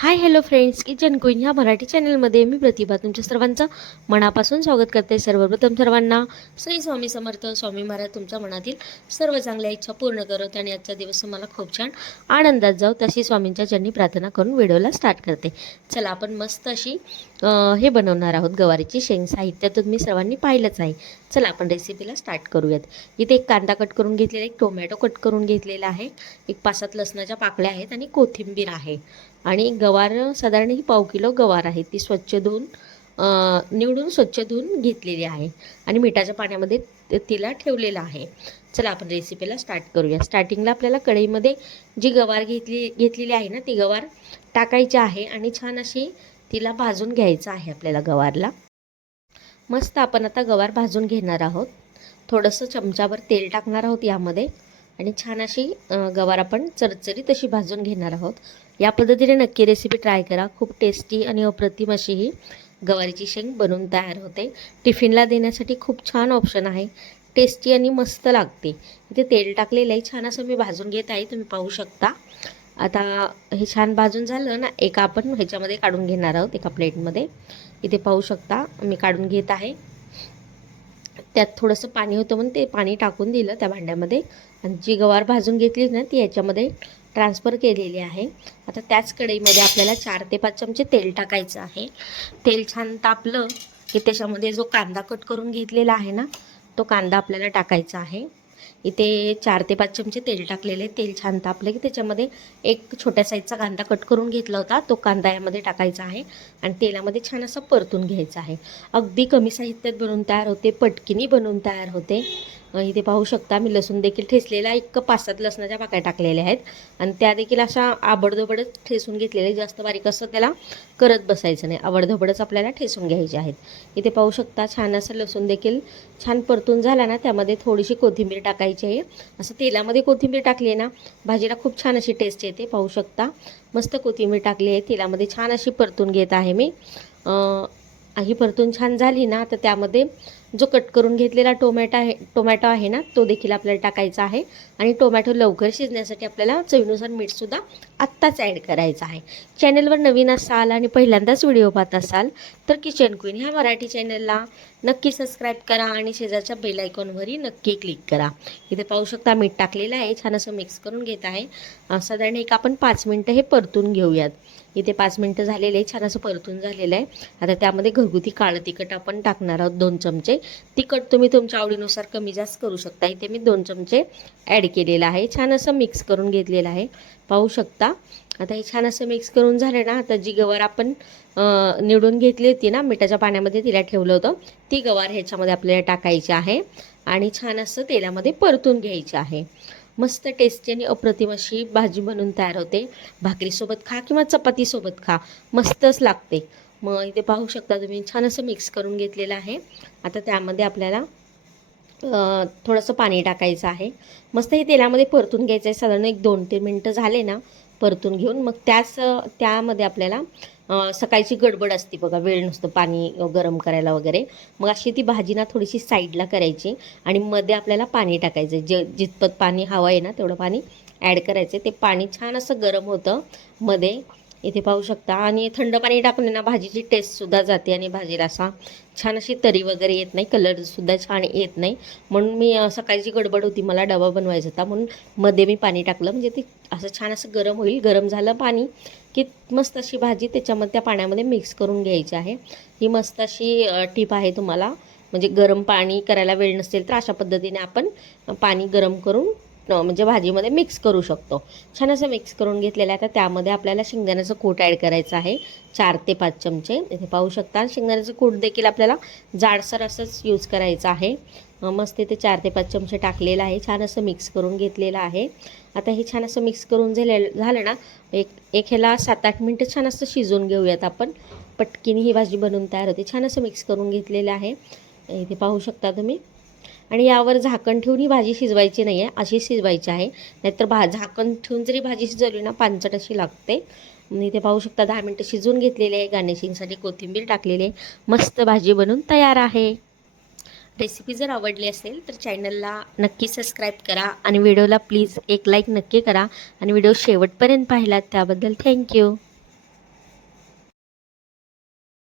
Hi hello friends kitchen queen ह्या मराठी चॅनलमध्ये मी प्रतिभा. तुमच्या सर्वांचं मनापासून स्वागत करते सर्वप्रथम सर्वांना. श्री स्वामी समर्थ स्वामी महाराज तुमच्या मनातील सर्व चांगल्या इच्छा पूर्ण करत आणि आजचा दिवस मला खूप छान आनंदात जाऊ तशी स्वामींच्या चरणी प्रार्थना करून व्हिडिओला स्टार्ट करते. चला आपण मस्त अशी हे बनवणार आहोत गवारीची शेंग साहित्य. तुम्ही सर्वांनी पाहिलंच आहे. चला आपण रेसिपीला स्टार्ट करूयात. इथे एक कांदा कट करून घेतलेला एक टोमॅटो कट करून घेतलेला आहे एक पाच सात लसणाच्या पाकळ्या आहेत आणि कोथिंबीर आहे. आणि गवार साधारण ही पाव किलो गवार आहे. ती स्वच्छ धुवून निवडून स्वच्छ धुवून घेतलेली आहे. आणि मिठाच्या पाण्यामध्ये तिला ठेवलेलं आहे. चला आपण रेसिपीला स्टार्ट करूया स्टार्टिंगला आपल्याला कढईमध्ये जी गवार घेतली घेतलेली आहे ना ती गवार टाकायची आहे आणि छान अशी तिला भाजून घ्यायचं आहे आपल्याला गवारला. मस्त आपण आता गवार भाजून घेणार आहोत. थोडंसं चमचाभर तेल टाकणार आहोत यामध्ये आणि छान अशी गवार आपण चरचरीत अशी भाजून घेणार आहोत. या पद्धतीने नक्की रेसिपी ट्राय करा. खूप टेस्टी आणि अप्रतिम अशी ही गवारीची शेंग बनवून तयार होते. टिफिनला देण्यासाठी खूप छान ऑप्शन आहे. टेस्टी आणि मस्त लागते. इथे तेल टाकलेलं आहे छान असं मी भाजून घेत आहे. तुम्ही पाहू शकता. आता हे छान भाजून झालं ना एका आपण ह्याच्यामध्ये काढून घेणार आहोत एका प्लेटमध्ये. इथे पाहू शकता मी काढून घेत आहे. त्यात थोडंसं पाणी होतं म्हणून ते पाणी टाकून दिलं त्या भांड्यामध्ये. आणि जी गवार भाजून घेतली ना ती याच्यामध्ये ट्रान्सफर केलेली आहे. आता त्याच कढईमध्ये आपल्याला चार ते पाच चमचे तेल टाकायचं आहे. तेल छान तापलं की त्याच्यामध्ये जो कांदा कट करून घेतलेला आहे ना तो कांदा आपल्याला टाकायचा आहे. इथे चार ते पाच चमचे तेल टाकलेले तेल छान तापलं की त्याच्यामध्ये एक छोट्या साईजचा कांदा कट करून घेतला होता. तो कांदा यामध्ये टाकायचा आहे आणि तेलामध्ये छान असं परतून घ्यायचं आहे. अगदी कमी साहित्यात बनवून तयार होते पटकिनी बनवून तयार होते. इथे पाहू शकता मी लसूण देखील ठेसलेला एक पाच सात लसणाच्या पाकळ्या टाकलेल्या आहेत. आणि त्या देखील अशा आबडधोबडच ठेसून घेतलेले जास्त बारीक असं त्याला करत बसायचं नाही. आवडधोबडच आपल्याला ठेसून घ्यायचे आहेत. इथे पाहू शकता छान असं लसूण देखील छान परतून झाला ना त्यामध्ये थोडीशी कोथिंबीर टाकायची आहे. असं तेलामध्ये कोथिंबीर टाकली आहे ना भाजीला खूप छान अशी टेस्ट येते पाहू शकता. मस्त कोथिंबीर टाकली आहे तेलामध्ये छान अशी परतून घेत आहे मी. ही परतून छान झाली ना तर त्यामध्ये जो कट करून घेतलेला टोमॅटो आहे टोमॅटो आहे ना तो देखील आपल्याला टाकायचा आहे. आणि टोमॅटो लवकर शिजण्यासाठी आपल्याला चवीनुसार मीठसुद्धा आत्ताच ॲड करायचं आहे. चॅनलवर नवीन असाल आणि पहिल्यांदाच व्हिडिओ पाहत असाल तर किचन क्वीन ह्या मराठी चॅनलला नक्की सबस्क्राईब करा आणि शेजारच्या बेल आयकॉनवरही नक्की क्लिक करा. इथे पाहू शकता मीठ टाकलेलं आहे छान असं मिक्स करून घेत आहे. साधारण एक आपण पाच मिनटं हे परतून घेऊयात. इथे पाच मिनटं झालेले आहे छान असं परतून झालेलं आहे. आता त्यामध्ये घरगुती काळं तिखट आपण टाकणार आहोत दोन चमचे. तिखट तुम्ही तुमच्या आवडीनुसार कमी जास्त करू शकता. इथे मी दोन चमचे ॲड केलेलं आहे. छान असं मिक्स करून घेतलेलं आहे. पाहू शकता. आता हे छान असं मिक्स करून झालं ना आता जी गवार आपण निवडून घेतली होती ना मिठाच्या पाण्यामध्ये तिला ठेवलं होतं ती गवार ह्याच्यामध्ये आपल्याला टाकायची आहे आणि छान असं तेलामध्ये परतून घ्यायची आहे. मस्त टेस्टी आणि अप्रतिम अशी भाजी बनून तयार होते. भाकरीसोबत खा किंवा चपातीसोबत खा. मस्तच लागते. मग इथे पाहू शकता तुम्ही छान असं मिक्स करून घेतलेलं आहे. आता त्यामध्ये आपल्याला थोडंसं पाणी टाकायचं आहे. मस्त हे तेलामध्ये परतून घ्यायचं आहे. साधारण एक दोन तीन मिनटं झाले ना परतून घेऊन. मग त्याच त्यामध्ये आपल्याला सकाळची गडबड असते बघा वेळ नसतो पाणी गरम करायला वगैरे. मग अशी ती भाजी ना थोडीशी साईडला करायची आणि मध्ये आपल्याला पाणी टाकायचं जे जितपत पाणी हवं आहे ना तेवढं पाणी ॲड करायचं ते पाणी छान असं गरम होतं. मध्ये इथे पाहू शकता. आणि थंड पाणी टाकून ना भाजीची टेस्टसुद्धा जाते आणि भाजीला असा छान अशी तरी वगैरे येत नाही कलरसुद्धा छान येत नाही. म्हणून मी सकाळची गडबड होती मला डबा बनवायचा होता. म्हणून मध्ये मी पाणी टाकलं. म्हणजे ते असं छान असं गरम होईल गरम झालं पाणी की मस्त अशी भाजी त्याच्यामध्ये त्या पाण्यामध्ये मिक्स करून घ्यायची आहे. ही मस्त अशी टीप आहे तुम्हाला. म्हणजे गरम पाणी करायला वेळ नसेल तर अशा पद्धतीने आपण पाणी गरम करून म्हणजे भाजीमध्ये मिक्स करू शकतो. छान असं मिक्स करून घेतलेलं आहे. आता त्यामध्ये आपल्याला शेंगदाण्याचं कूट ॲड करायचं आहे. चार ते पाच चमचे. इथे पाहू शकता शेंगदाण्याचं कूट देखील आपल्याला जाडसर असंच यूज करायचं आहे. मस्त इथे चार ते पाच चमचे टाकलेलं आहे. छान असं मिक्स करून घेतलेलं आहे. आता हे छान असं मिक्स करून झाले झालं ना एक एक ह्याला सात आठ मिनटं छान असं शिजवून घेऊयात आपण. पटकीने ही भाजी बनवून तयार होते. छान असं मिक्स करून घेतलेलं आहे. इथे पाहू शकता तुम्ही. आणि यावर झाकण ठेवून ही भाजी शिजवायची नाही आहे अशी शिजवायची आहे. नाहीतर भा झाकण ठेवून जरी भाजी शिजवली ना पांचट अशी लागते. इथे पाहू शकता दहा मिनटं शिजवून घेतलेली आहे. गार्निशिंगसाठी कोथिंबीर टाकलेली आहे. मस्त भाजी बनवून तयार आहे. रेसिपी जर आवडली असेल तर चॅनलला नक्की सबस्क्राईब करा आणि व्हिडिओला प्लीज एक लाईक नक्की करा. आणि व्हिडिओ शेवटपर्यंत पाहिलात त्याबद्दल थँक्यू